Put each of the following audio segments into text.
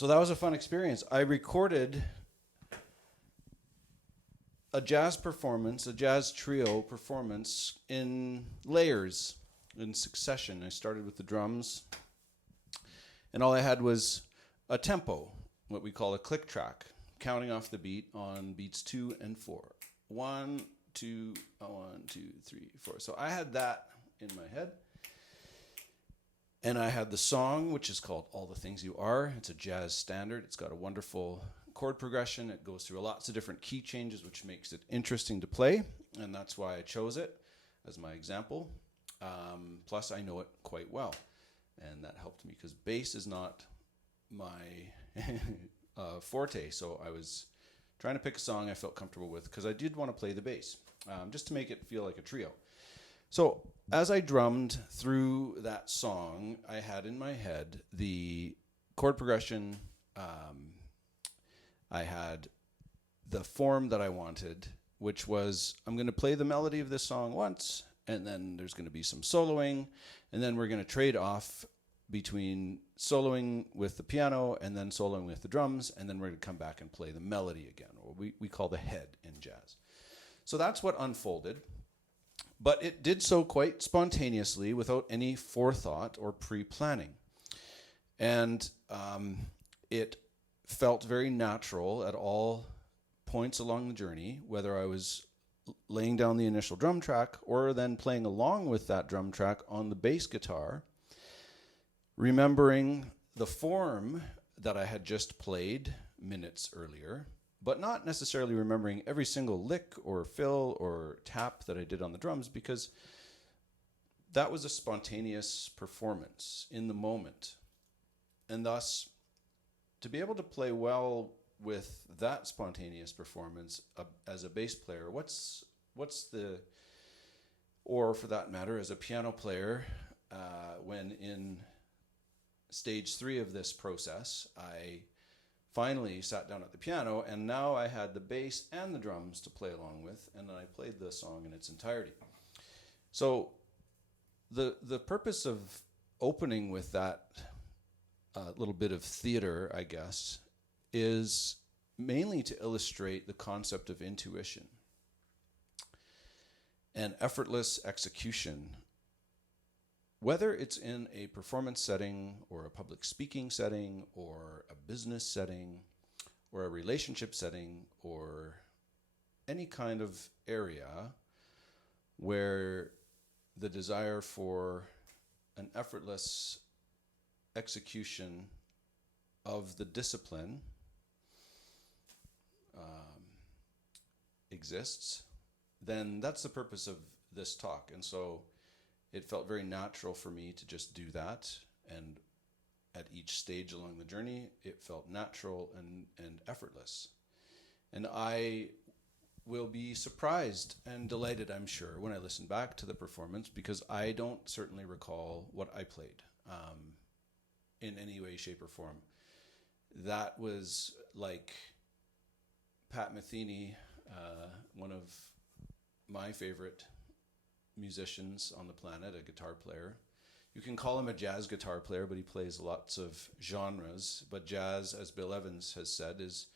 So that was a fun experience. I recorded a jazz performance, a jazz trio performance in layers, in succession. I started with the drums, and all I had was a tempo, what we call a click track, counting off the beat on beats 2 and 4. 1, 2, 1, 2, 3, 4. So I had that in my head. And I had the song, which is called All the Things You Are. It's a jazz standard. It's got a wonderful chord progression. It goes through lots of different key changes, which makes it interesting to play. And that's why I chose it as my example. Plus, I know it quite well. And that helped me because bass is not my forte. So I was trying to pick a song I felt comfortable with because I did want to play the bass, just to make it feel like a trio. So as I drummed through that song, I had in my head the chord progression. I had the form that I wanted, which was I'm going to play the melody of this song once, and then there's going to be some soloing, and then we're going to trade off between soloing with the piano and then soloing with the drums, and then we're going to come back and play the melody again, or we call the head in jazz. So that's what unfolded. But it did so quite spontaneously without any forethought or pre-planning. And it felt very natural at all points along the journey, whether I was laying down the initial drum track or then playing along with that drum track on the bass guitar, remembering the form that I had just played minutes earlier, but not necessarily remembering every single lick or fill or tap that I did on the drums, because that was a spontaneous performance in the moment. And thus, to be able to play well with that spontaneous performance as a bass player, what's the, or for that matter, as a piano player, when in stage 3 of this process, I finally sat down at the piano, and now I had the bass and the drums to play along with, and then I played the song in its entirety. So the purpose of opening with that little bit of theater, I guess, is mainly to illustrate the concept of intuition and effortless execution. Whether it's in a performance setting or a public speaking setting or a business setting or a relationship setting or any kind of area where the desire for an effortless execution of the discipline exists, then that's the purpose of this talk. And so it felt very natural for me to just do that. And at each stage along the journey, it felt natural and effortless. And I will be surprised and delighted, I'm sure, when I listen back to the performance, because I don't certainly recall what I played in any way, shape, or form. That was like Pat Metheny, one of my favorite musicians on the planet, a guitar player. You can call him a jazz guitar player, but he plays lots of genres. But jazz, as Bill Evans has said, is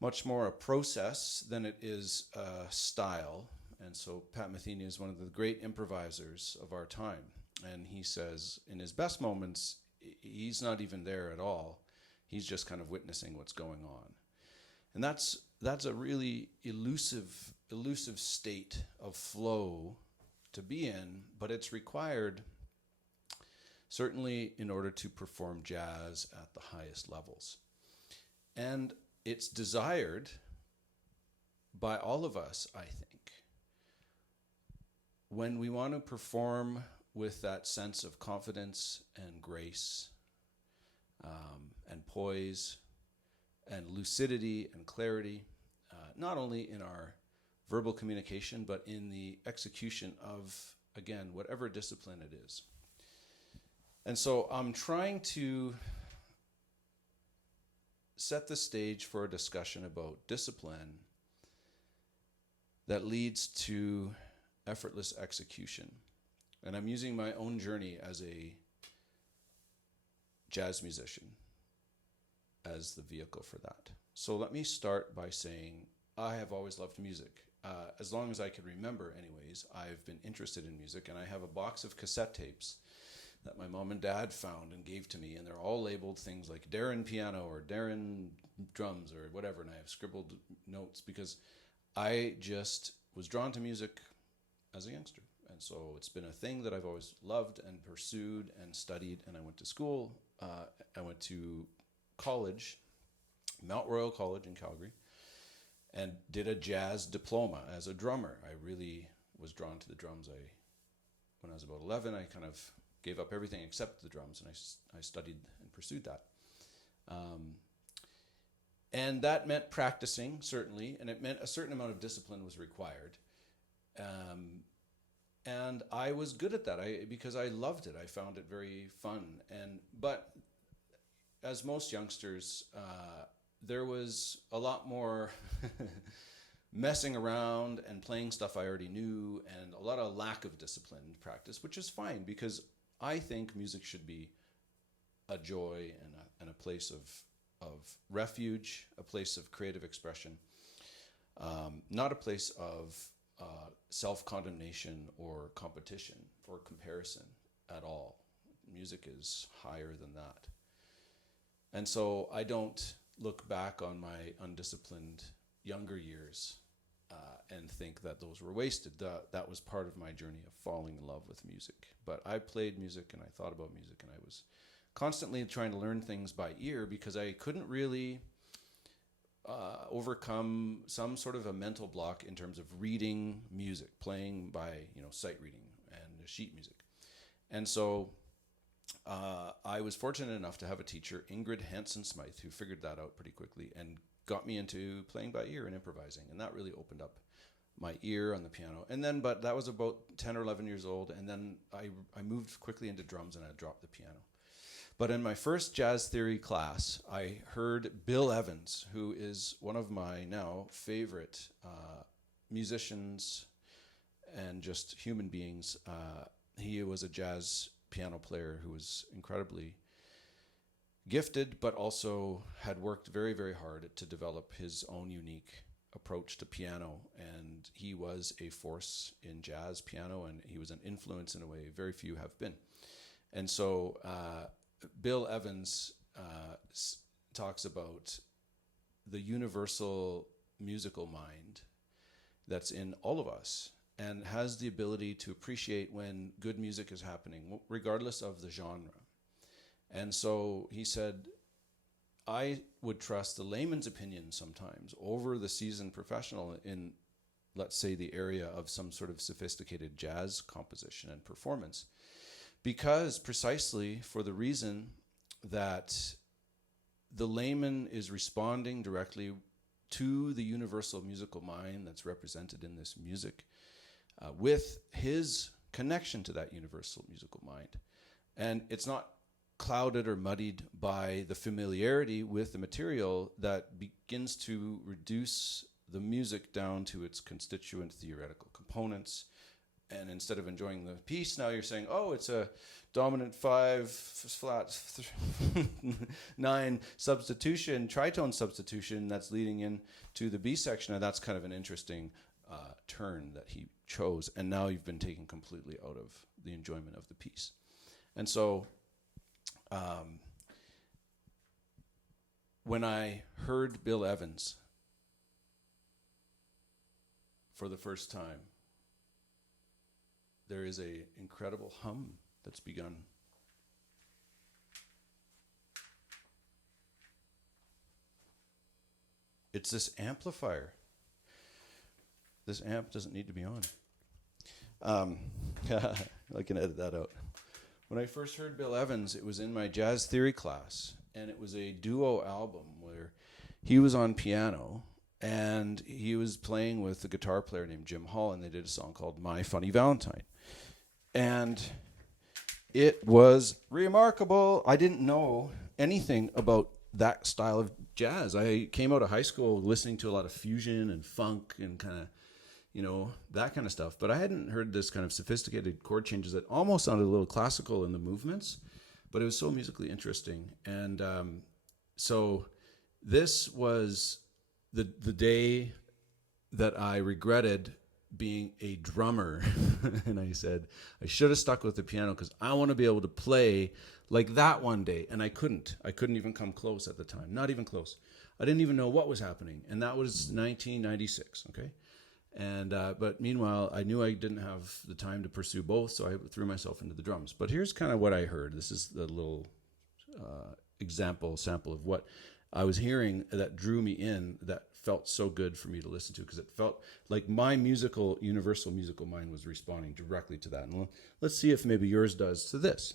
much more a process than it is a style. And so Pat Metheny is one of the great improvisers of our time. And he says in his best moments, he's not even there at all. He's just kind of witnessing what's going on. And that's a really elusive state of flow to be in, but it's required certainly in order to perform jazz at the highest levels. And it's desired by all of us, I think. When we want to perform with that sense of confidence and grace and poise and lucidity and clarity, not only in our verbal communication, but in the execution of, again, whatever discipline it is. And so I'm trying to set the stage for a discussion about discipline that leads to effortless execution. And I'm using my own journey as a jazz musician. as the vehicle for that. So let me start by saying I have always loved music. As long as I can remember, anyways, I've been interested in music, and I have a box of cassette tapes that my mom and dad found and gave to me, and they're all labeled things like Darren piano or Darren drums or whatever, and I have scribbled notes because I just was drawn to music as a youngster. And so it's been a thing that I've always loved and pursued and studied, and I went to school. I went to college, Mount Royal College in Calgary, and did a jazz diploma as a drummer. I really was drawn to the drums. When I was about 11, I kind of gave up everything except the drums, and I studied and pursued that. And that meant practicing, certainly, and it meant a certain amount of discipline was required. And I was good at that because I loved it. I found it very fun. But as most youngsters, there was a lot more messing around and playing stuff I already knew, and a lot of lack of disciplined practice, which is fine because I think music should be a joy and a place of refuge, a place of creative expression, not a place of self-condemnation or competition or comparison at all. Music is higher than that. And so I don't look back on my undisciplined younger years and think that those were wasted. That was part of my journey of falling in love with music. But I played music and I thought about music, and I was constantly trying to learn things by ear because I couldn't really overcome some sort of a mental block in terms of reading music, playing by sight reading and sheet music. And so I was fortunate enough to have a teacher, Ingrid Hansen-Smythe, who figured that out pretty quickly and got me into playing by ear and improvising. And that really opened up my ear on the piano. And then, but that was about 10 or 11 years old. And then I moved quickly into drums and I dropped the piano. But in my first jazz theory class, I heard Bill Evans, who is one of my now favorite musicians and just human beings. He was a jazz piano player who was incredibly gifted, but also had worked very, very hard to develop his own unique approach to piano. And he was a force in jazz piano, and he was an influence in a way very few have been. And so Bill Evans talks about the universal musical mind that's in all of us and has the ability to appreciate when good music is happening, regardless of the genre. And so he said, I would trust the layman's opinion sometimes over the seasoned professional in, let's say, the area of some sort of sophisticated jazz composition and performance, because precisely for the reason that the layman is responding directly to the universal musical mind that's represented in this music with his connection to that universal musical mind. And it's not clouded or muddied by the familiarity with the material that begins to reduce the music down to its constituent theoretical components. And instead of enjoying the piece, now you're saying, oh, it's a dominant 5 flat 9 substitution, tritone substitution that's leading in to the B section. And that's kind of an interesting turn that he chose. And now you've been taken completely out of the enjoyment of the piece. And so when I heard Bill Evans for the first time, there is an incredible hum that's begun. It's this amplifier. This amp doesn't need to be on. I can edit that out. When I first heard Bill Evans, it was in my jazz theory class, and it was a duo album where he was on piano and he was playing with a guitar player named Jim Hall, and they did a song called My Funny Valentine. And it was remarkable. I didn't know anything about that style of jazz. I came out of high school listening to a lot of fusion and funk and kind of, that kind of stuff. But I hadn't heard this kind of sophisticated chord changes that almost sounded a little classical in the movements, but it was so musically interesting. And So this was the day that I regretted being a drummer. And I said, I should have stuck with the piano because I want to be able to play like that one day. And I couldn't. I couldn't even come close at the time. Not even close. I didn't even know what was happening. And that was 1996, okay? And but meanwhile, I knew I didn't have the time to pursue both, so I threw myself into the drums. But here's kind of what I heard. This is the little sample of what I was hearing that drew me in, that felt so good for me to listen to, because it felt like my universal musical mind was responding directly to that. And let's see if maybe yours does to this.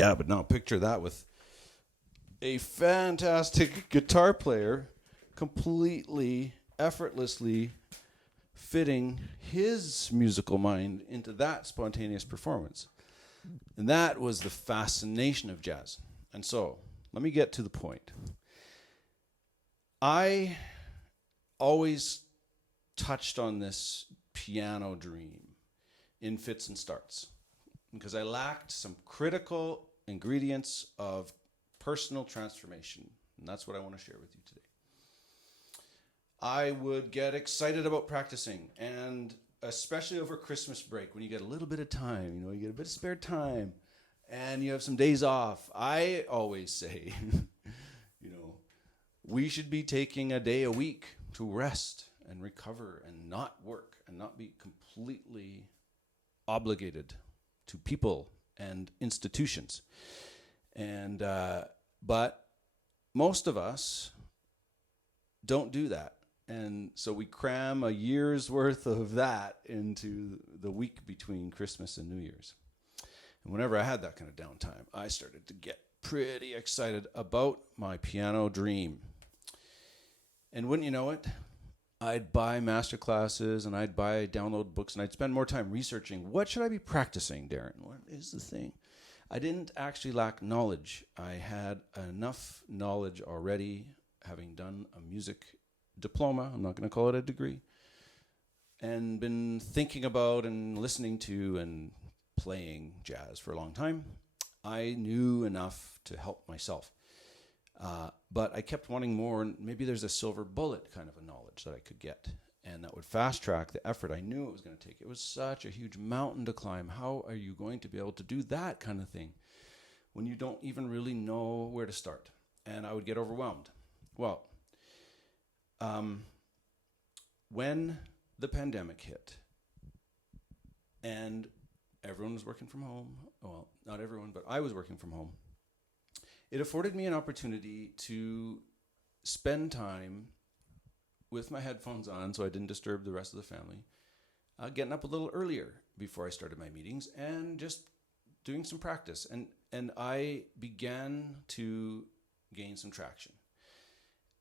Yeah, but now picture that with a fantastic guitar player completely effortlessly fitting his musical mind into that spontaneous performance. And that was the fascination of jazz. And so, let me get to the point. I always touched on this piano dream in fits and starts because I lacked some critical ingredients of personal transformation. And that's what I want to share with you today. I would get excited about practicing, and especially over Christmas break when you get a little bit of time, you get a bit of spare time and you have some days off. I always say, we should be taking a day a week to rest and recover and not work and not be completely obligated to people and institutions. And but most of us don't do that. And so we cram a year's worth of that into the week between Christmas and New Year's. And whenever I had that kind of downtime, I started to get pretty excited about my piano dream. And wouldn't you know it, I'd buy master classes and I'd buy download books and I'd spend more time researching, what should I be practicing, Darren? What is the thing? I didn't actually lack knowledge. I had enough knowledge already, having done a music diploma, I'm not going to call it a degree, and been thinking about and listening to and playing jazz for a long time. I knew enough to help myself. But I kept wanting more, and maybe there's a silver bullet kind of a knowledge that I could get, and that would fast track the effort I knew it was going to take. It was such a huge mountain to climb. How are you going to be able to do that kind of thing when you don't even really know where to start? And I would get overwhelmed. Well, when the pandemic hit and everyone was working from home. Well, not everyone, but I was working from home. It afforded me an opportunity to spend time with my headphones on so I didn't disturb the rest of the family, getting up a little earlier before I started my meetings and just doing some practice. And I began to gain some traction.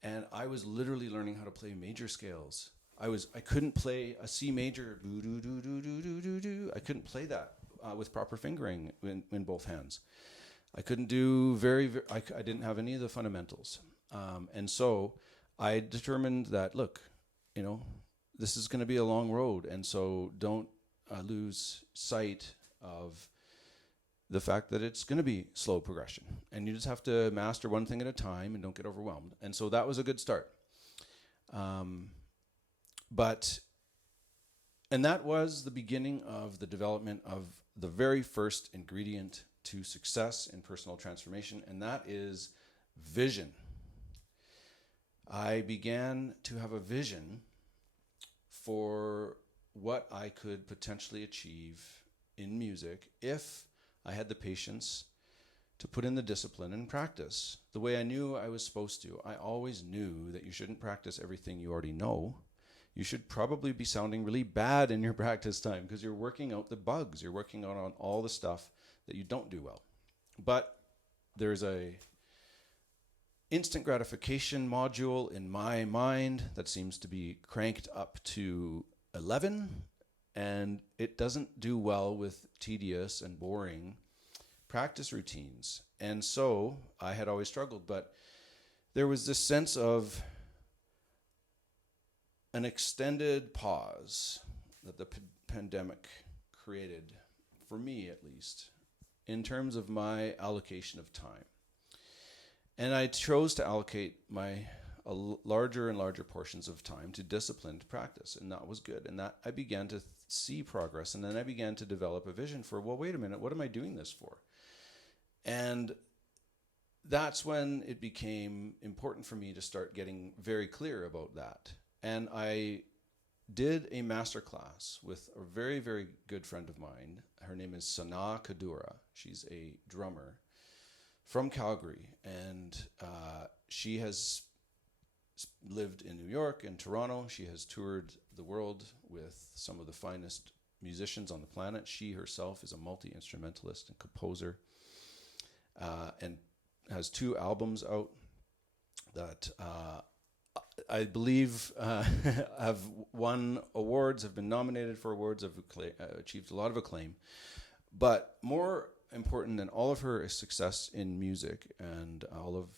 And I was literally learning how to play major scales. I couldn't play a C major, I couldn't play that with proper fingering in both hands. I couldn't do I didn't have any of the fundamentals. And so I determined that, look, this is going to be a long road. And so don't lose sight of the fact that it's going to be slow progression. And you just have to master one thing at a time and don't get overwhelmed. And so that was a good start. And that was the beginning of the development of the very first ingredient to success in personal transformation, and that is vision. I began to have a vision for what I could potentially achieve in music if I had the patience to put in the discipline and practice the way I knew I was supposed to. I always knew that you shouldn't practice everything you already know. You should probably be sounding really bad in your practice time because you're working out the bugs. You're working out on all the stuff that you don't do well. But there's a instant gratification module in my mind that seems to be cranked up to 11, and it doesn't do well with tedious and boring practice routines. And so I had always struggled, but there was this sense of an extended pause that the pandemic created, for me at least, in terms of my allocation of time. And I chose to allocate my larger and larger portions of time to disciplined practice, and that was good. And that I began to see progress, and then I began to develop a vision for, well, wait a minute, what am I doing this for? And that's when it became important for me to start getting very clear about that. And I did a masterclass with a very, very good friend of mine. Her name is Sana Kadura. She's a drummer from Calgary, and she has lived in New York and Toronto. She has toured the world with some of the finest musicians on the planet. She herself is a multi-instrumentalist and composer, and has 2 albums out that I believe have won awards, have been nominated for awards, have achieved a lot of acclaim. But more important than all of her success in music and all of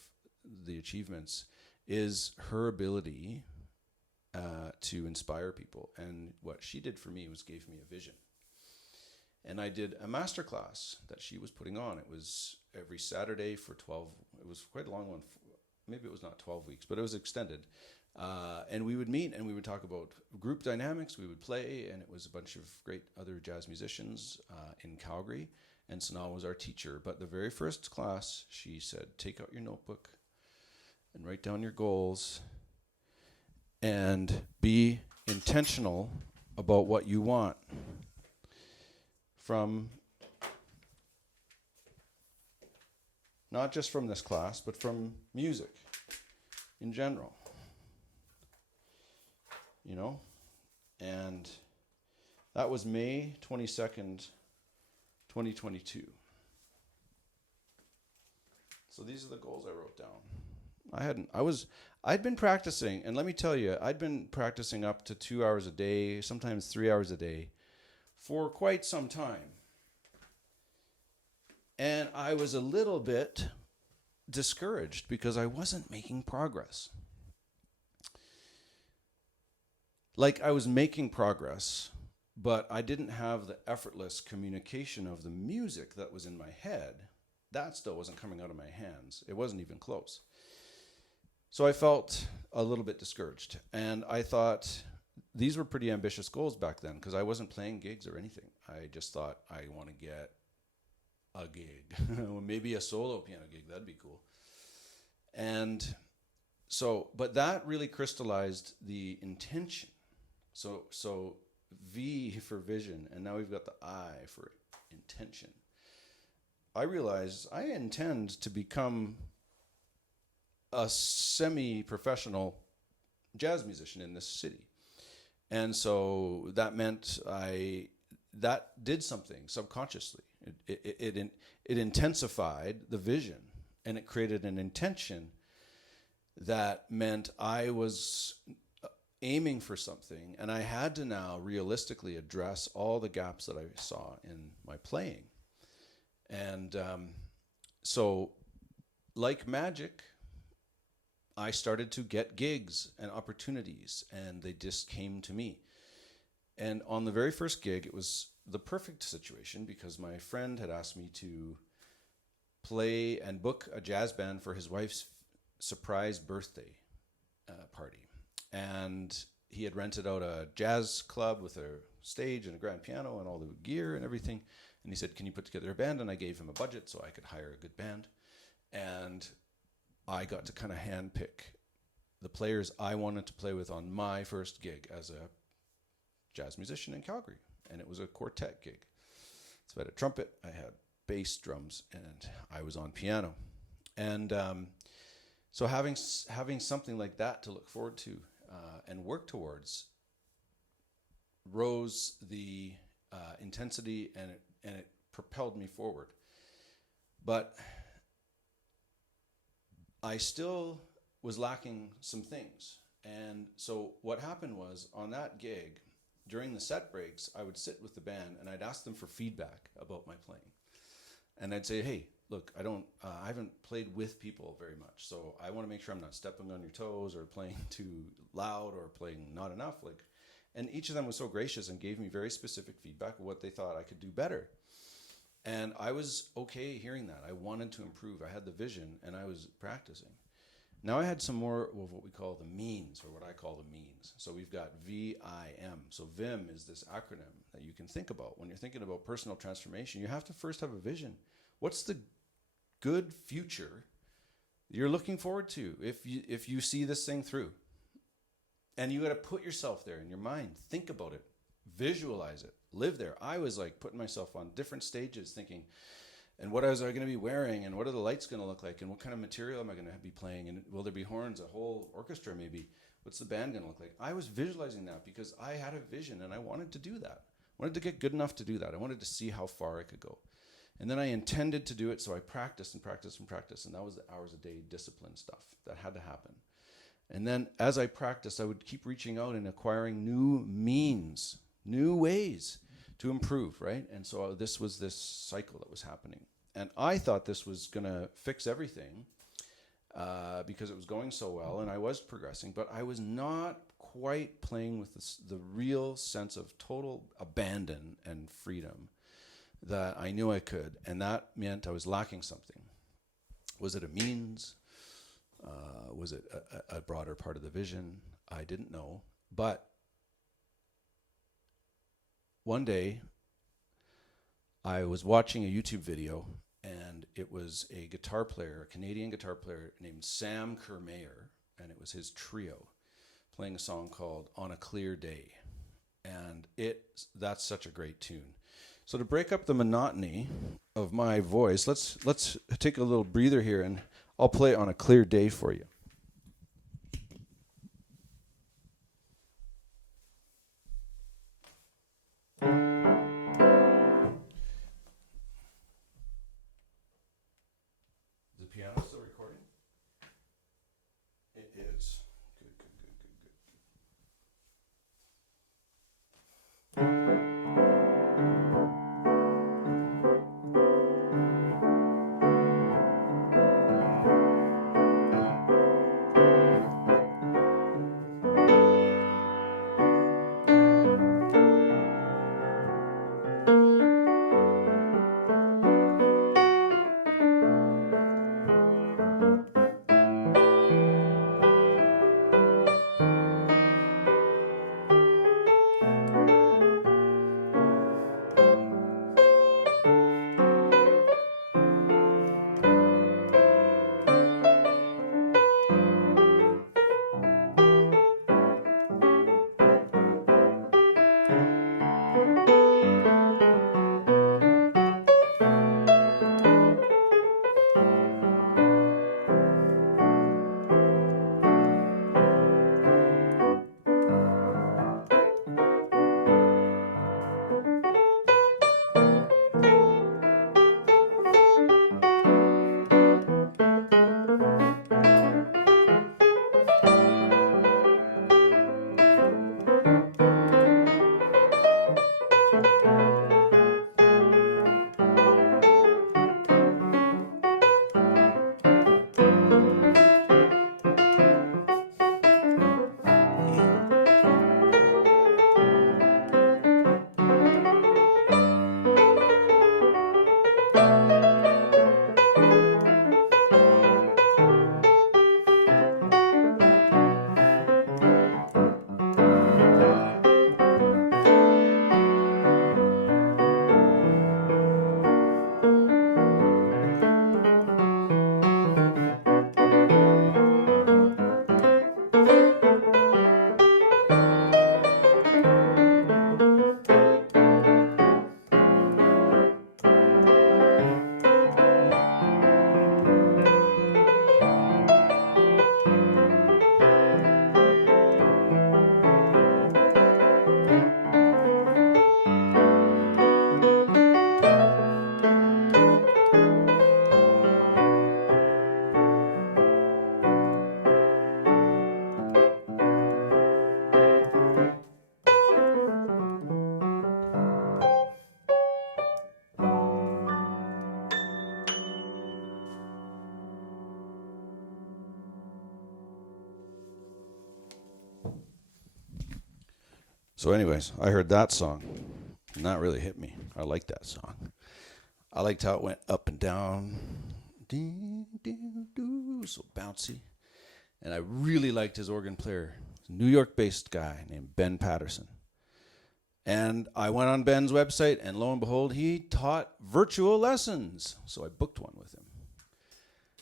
the achievements is her ability to inspire people. And what she did for me was gave me a vision. And I did a masterclass that she was putting on. It was every Saturday for 12, it was quite a long one. Maybe it was not 12 weeks, but it was extended. And we would meet and we would talk about group dynamics. We would play, and it was a bunch of great other jazz musicians in Calgary. And Sanal was our teacher. But the very first class, she said, take out your notebook and write down your goals and be intentional about what you want from, not just from this class, but from music in general. And that was May 22nd, 2022. So these are the goals I wrote down. I'd been practicing, and let me tell you, I'd been practicing up to 2 hours a day, sometimes 3 hours a day, for quite some time. And I was a little bit discouraged because I wasn't making progress. Like, I was making progress, but I didn't have the effortless communication of the music that was in my head. That still wasn't coming out of my hands. It wasn't even close. So I felt a little bit discouraged. And I thought these were pretty ambitious goals back then because I wasn't playing gigs or anything. I just thought, I want to get a gig. Maybe a solo piano gig. That'd be cool. And so, but that really crystallized the intention So V for vision, and now we've got the I for intention. I realize I intend to become a semi-professional jazz musician in this city. And so that meant that did something subconsciously. It intensified the vision, and it created an intention that meant I was aiming for something, and I had to now realistically address all the gaps that I saw in my playing. And so, like magic, I started to get gigs and opportunities, and they just came to me. And on the very first gig, it was the perfect situation because my friend had asked me to play and book a jazz band for his wife's surprise birthday party. And he had rented out a jazz club with a stage and a grand piano and all the gear and everything. And he said, can you put together a band? And I gave him a budget so I could hire a good band. And I got to kind of handpick the players I wanted to play with on my first gig as a jazz musician in Calgary. And it was a quartet gig. So I had a trumpet, I had bass, drums, and I was on piano. And so having something like that to look forward to and work towards rose the intensity, and it propelled me forward. But I still was lacking some things. And so what happened was, on that gig, during the set breaks, I would sit with the band and I'd ask them for feedback about my playing. And I'd say, hey, look, I haven't played with people very much, so I want to make sure I'm not stepping on your toes or playing too loud or playing not enough. And each of them was so gracious and gave me very specific feedback of what they thought I could do better. And I was okay hearing that. I wanted to improve. I had the vision, and I was practicing. Now I had some more of what we call the means, or what I call the means. So we've got VIM. So VIM is this acronym that you can think about. When you're thinking about personal transformation, you have to first have a vision. What's the good future you're looking forward to if you see this thing through? And you got to put yourself there in your mind. Think about it. Visualize it. Live there. I was like putting myself on different stages thinking, and what was I going to be wearing, and what are the lights going to look like, and what kind of material am I going to be playing, and will there be horns, a whole orchestra maybe? What's the band going to look like? I was visualizing that because I had a vision, and I wanted to do that. I wanted to get good enough to do that. I wanted to see how far I could go. And then I intended to do it, so I practiced and practiced and practiced, and that was the hours a day discipline stuff that had to happen. And then as I practiced, I would keep reaching out and acquiring new means, new ways to improve, right? And so this was this cycle that was happening. And I thought this was going to fix everything because it was going so well and I was progressing, but I was not quite playing with the real sense of total abandon and freedom that I knew I could. And that meant I was lacking something. Was it a means? Was it a broader part of the vision? I didn't know. But one day, I was watching a YouTube video, and it was a guitar player, a Canadian guitar player named Sam Kermayer, and it was his trio playing a song called On a Clear Day. And that's such a great tune. So to break up the monotony of my voice, let's take a little breather here, and I'll play On a Clear Day for you. The piano still recording? It is. Good. So anyways, I heard that song, and that really hit me. I liked that song. I liked how it went up and down. So bouncy. And I really liked his organ player. New York-based guy named Ben Patterson. And I went on Ben's website, and lo and behold, he taught virtual lessons. So I booked one with him.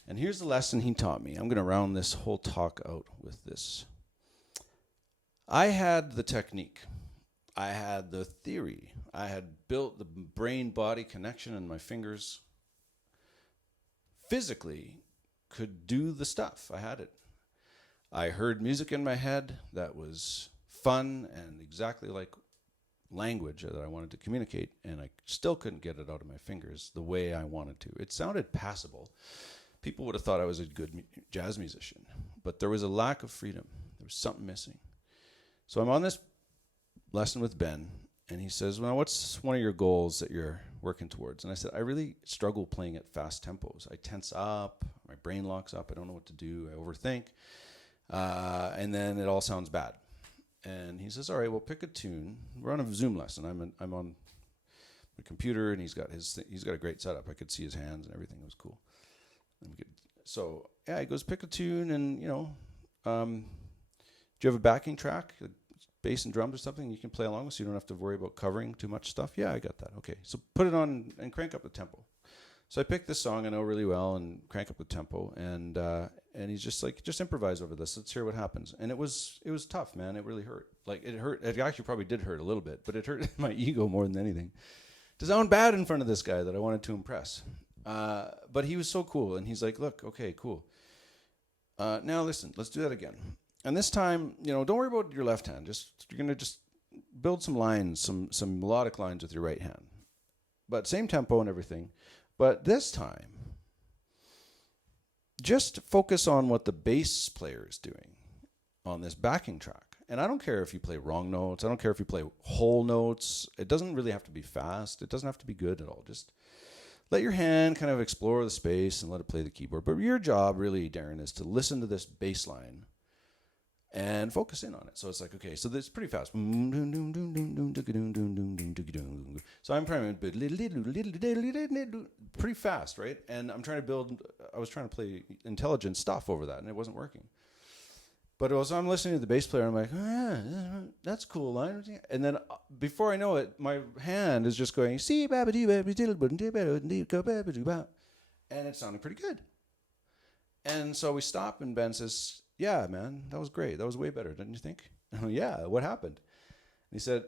And here's the lesson he taught me. I'm going to round this whole talk out with this. I had the technique. I had the theory. I had built the brain-body connection, and my fingers physically could do the stuff. I had it. I heard music in my head that was fun and exactly like language that I wanted to communicate, and I still couldn't get it out of my fingers the way I wanted to. It sounded passable. People would have thought I was a good jazz musician, but there was a lack of freedom. There was something missing. So I'm on this lesson with Ben, and he says, well, what's one of your goals that you're working towards? And I said, I really struggle playing at fast tempos. I tense up, my brain locks up, I don't know what to do, I overthink, and then it all sounds bad. And he says, all right, well, pick a tune. We're on a Zoom lesson. I'm on my computer, and he's got a great setup. I could see his hands and everything. It was cool. So yeah, he goes, pick a tune, and do you have a backing track, like bass and drums or something you can play along with, so you don't have to worry about covering too much stuff? Yeah, I got that. Okay, so put it on and crank up the tempo. So I picked this song I know really well and crank up the tempo, and he's just like, just improvise over this. Let's hear what happens. And it was tough, man. It really hurt. Like it hurt. It actually probably did hurt a little bit, but it hurt my ego more than anything. To sound bad in front of this guy that I wanted to impress. But he was so cool, and he's like, look, okay, cool. Now listen, let's do that again. And this time, don't worry about your left hand. You're gonna just build some lines, some melodic lines with your right hand. But same tempo and everything. But this time, just focus on what the bass player is doing on this backing track. And I don't care if you play wrong notes. I don't care if you play whole notes. It doesn't really have to be fast. It doesn't have to be good at all. Just let your hand kind of explore the space and let it play the keyboard. But your job really, Darren, is to listen to this bass line and focus in on it. So it's like, okay, so it's pretty fast. So I'm trying to pretty fast, right? And I was trying to play intelligent stuff over that, and it wasn't working. But I'm listening to the bass player, and I'm like, oh, yeah, that's a cool line. And then before I know it, my hand is just going, and it's sounding pretty good. And so we stop, and Ben says, yeah, man, that was great. That was way better, didn't you think? Yeah, what happened? And he said,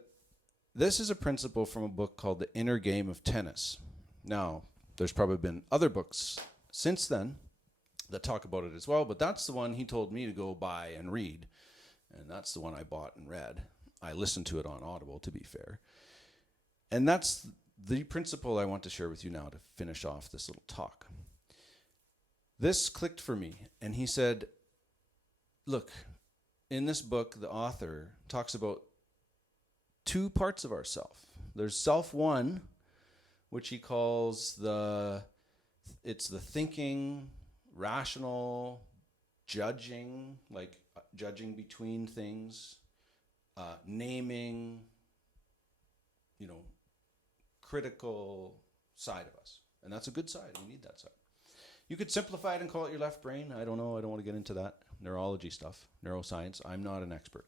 this is a principle from a book called The Inner Game of Tennis. Now, there's probably been other books since then that talk about it as well, but that's the one he told me to go buy and read, and that's the one I bought and read. I listened to it on Audible, to be fair. And that's the principle I want to share with you now to finish off this little talk. This clicked for me, and he said, look, in this book, the author talks about two parts of ourself. There's self one, which he calls it's the thinking, rational, judging, like judging between things, naming, critical side of us. And that's a good side. We need that side. You could simplify it and call it your left brain. I don't know. I don't want to get into that neurology stuff, neuroscience. I'm not an expert.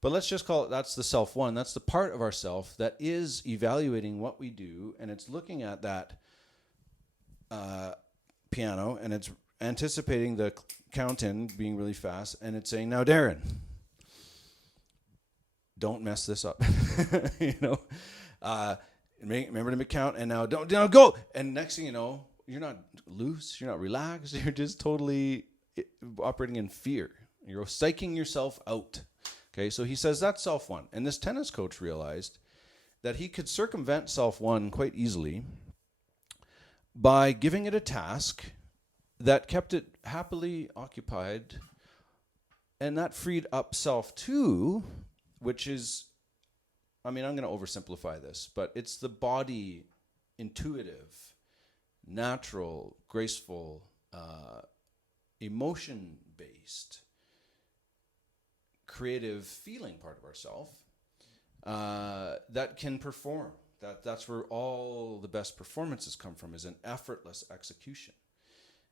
But let's just call it, that's the self one. That's the part of ourself that is evaluating what we do, and it's looking at that piano, and it's anticipating the count in being really fast, and it's saying, now, Darren, don't mess this up. Remember to count, and now don't go. And next thing you know, you're not loose, you're not relaxed, you're just totally operating in fear. You're psyching yourself out. Okay, so he says that's self one. And this tennis coach realized that he could circumvent self one quite easily by giving it a task that kept it happily occupied, and that freed up self two, which is, I'm going to oversimplify this, but it's the body, intuitive, natural, graceful, emotion-based, creative feeling part of ourself that can perform. That's where all the best performances come from, is an effortless execution.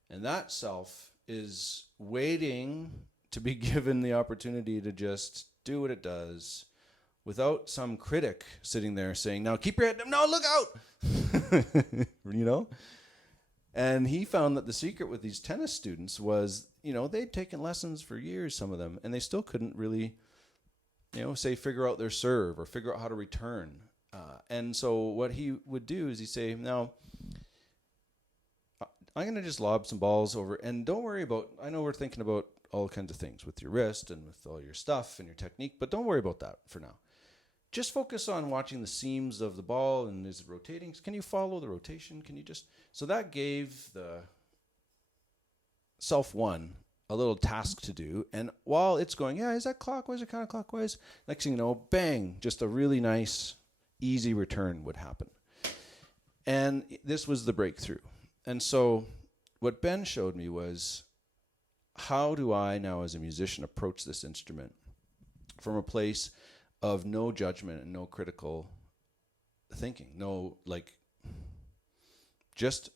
And that self is waiting to be given the opportunity to just do what it does without some critic sitting there saying, now keep your head down, no, look out. You know? And he found that the secret with these tennis students was, they'd taken lessons for years, some of them, and they still couldn't really, say, figure out their serve or figure out how to return. And so what he would do is he'd say, now, I'm going to just lob some balls over, and don't worry about, I know we're thinking about all kinds of things with your wrist and with all your stuff and your technique, but don't worry about that for now. Just focus on watching the seams of the ball, and is it rotating? Can you follow the rotation? Can you just... So that gave the self one a little task to do. And while it's going, is that clockwise or counterclockwise? Next thing you know, bang, just a really nice, easy return would happen. And this was the breakthrough. And so what Ben showed me was, how do I now as a musician approach this instrument from a place of no judgment and no critical thinking, no, like, just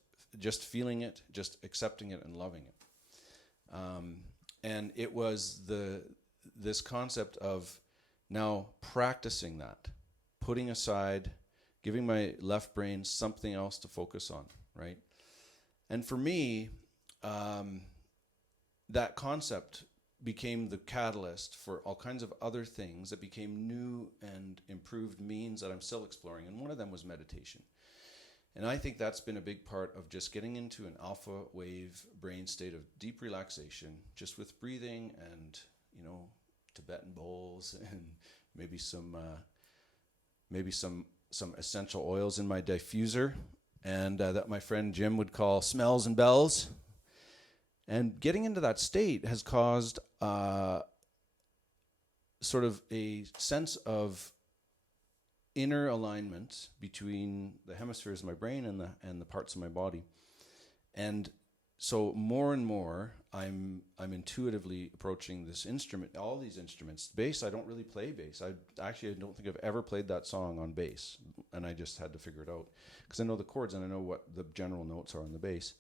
feeling it, just accepting it and loving it. And it was this concept of now practicing that, putting aside, giving my left brain something else to focus on, right? And for me, that concept became the catalyst for all kinds of other things that became new and improved means that I'm still exploring. And one of them was meditation. And I think that's been a big part of just getting into an alpha wave brain state of deep relaxation, just with breathing and, Tibetan bowls and maybe some essential oils in my diffuser, and that my friend Jim would call smells and bells. And getting into that state has caused sort of a sense of inner alignment between the hemispheres of my brain and the parts of my body. And so more and more, I'm intuitively approaching this instrument, all these instruments. Bass, I don't really play bass. I don't think I've ever played that song on bass, and I just had to figure it out because I know the chords and I know what the general notes are on the bass.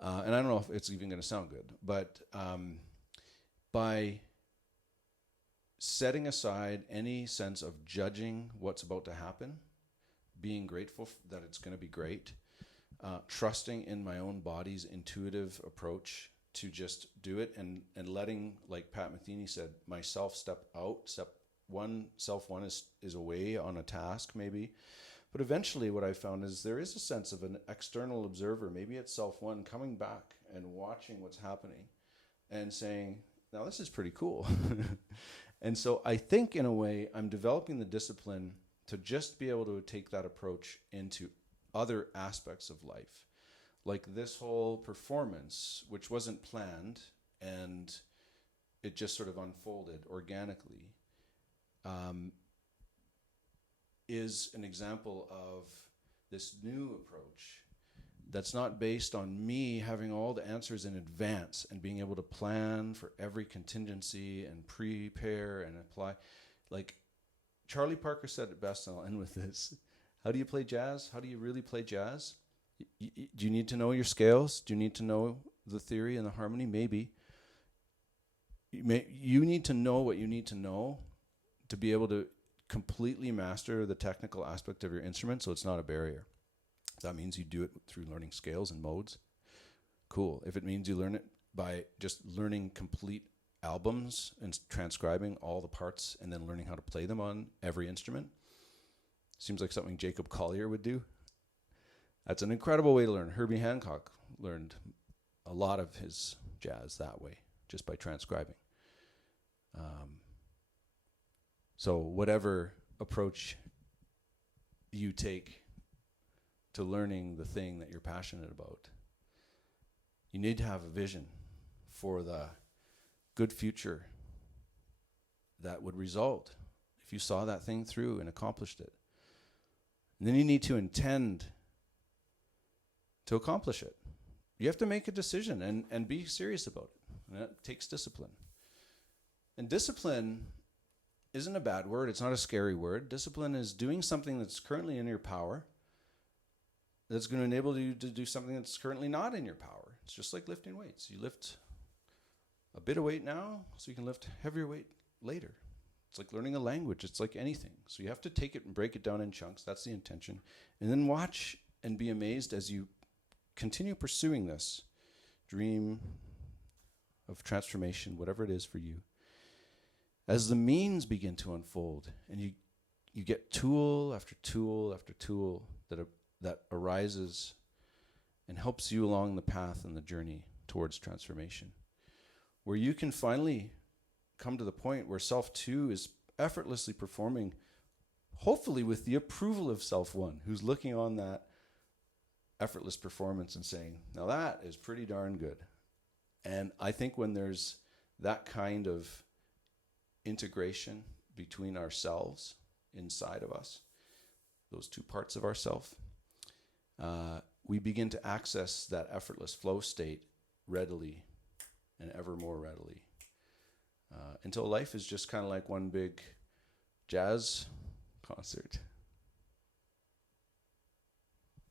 And I don't know if it's even going to sound good, but by setting aside any sense of judging what's about to happen, being grateful that it's going to be great, trusting in my own body's intuitive approach to just do it, and letting, like Pat Metheny said, myself step out. Self one is away on a task maybe. But eventually what I found is there is a sense of an external observer, maybe it's self one, coming back and watching what's happening and saying, now this is pretty cool. And so I think in a way I'm developing the discipline to just be able to take that approach into other aspects of life. Like this whole performance, which wasn't planned and it just sort of unfolded organically, is an example of this new approach that's not based on me having all the answers in advance and being able to plan for every contingency and prepare and apply. Like Charlie Parker said it best, and I'll end with this. How do you play jazz? How do you really play jazz? Do you need to know your scales? Do you need to know the theory and the harmony? Maybe. You need to know what you need to know to be able to completely master the technical aspect of your instrument, so it's not a barrier. If that means you do it through learning scales and modes, cool. If it means you learn it by just learning complete albums and transcribing all the parts and then learning how to play them on every instrument, seems like something Jacob Collier would do. That's an incredible way to learn. Herbie Hancock learned a lot of his jazz that way, just by transcribing. So whatever approach you take to learning the thing that you're passionate about, you need to have a vision for the good future that would result if you saw that thing through and accomplished it. And then you need to intend to accomplish it. You have to make a decision and be serious about it. And that takes discipline. And discipline isn't a bad word. It's not a scary word. Discipline is doing something that's currently in your power that's going to enable you to do something that's currently not in your power. It's just like lifting weights. You lift a bit of weight now so you can lift heavier weight later. It's like learning a language. It's like anything. So you have to take it and break it down in chunks. That's the intention. And then watch and be amazed as you continue pursuing this dream of transformation, whatever it is for you. As the means begin to unfold and you get tool after tool after tool that arises and helps you along the path and the journey towards transformation, where you can finally come to the point where self 2 is effortlessly performing, hopefully with the approval of self 1, who's looking on that effortless performance and saying, now that is pretty darn good. And I think when there's that kind of integration between ourselves inside of us, those two parts of ourself, we begin to access that effortless flow state readily and ever more readily, until life is just kind of like one big jazz concert.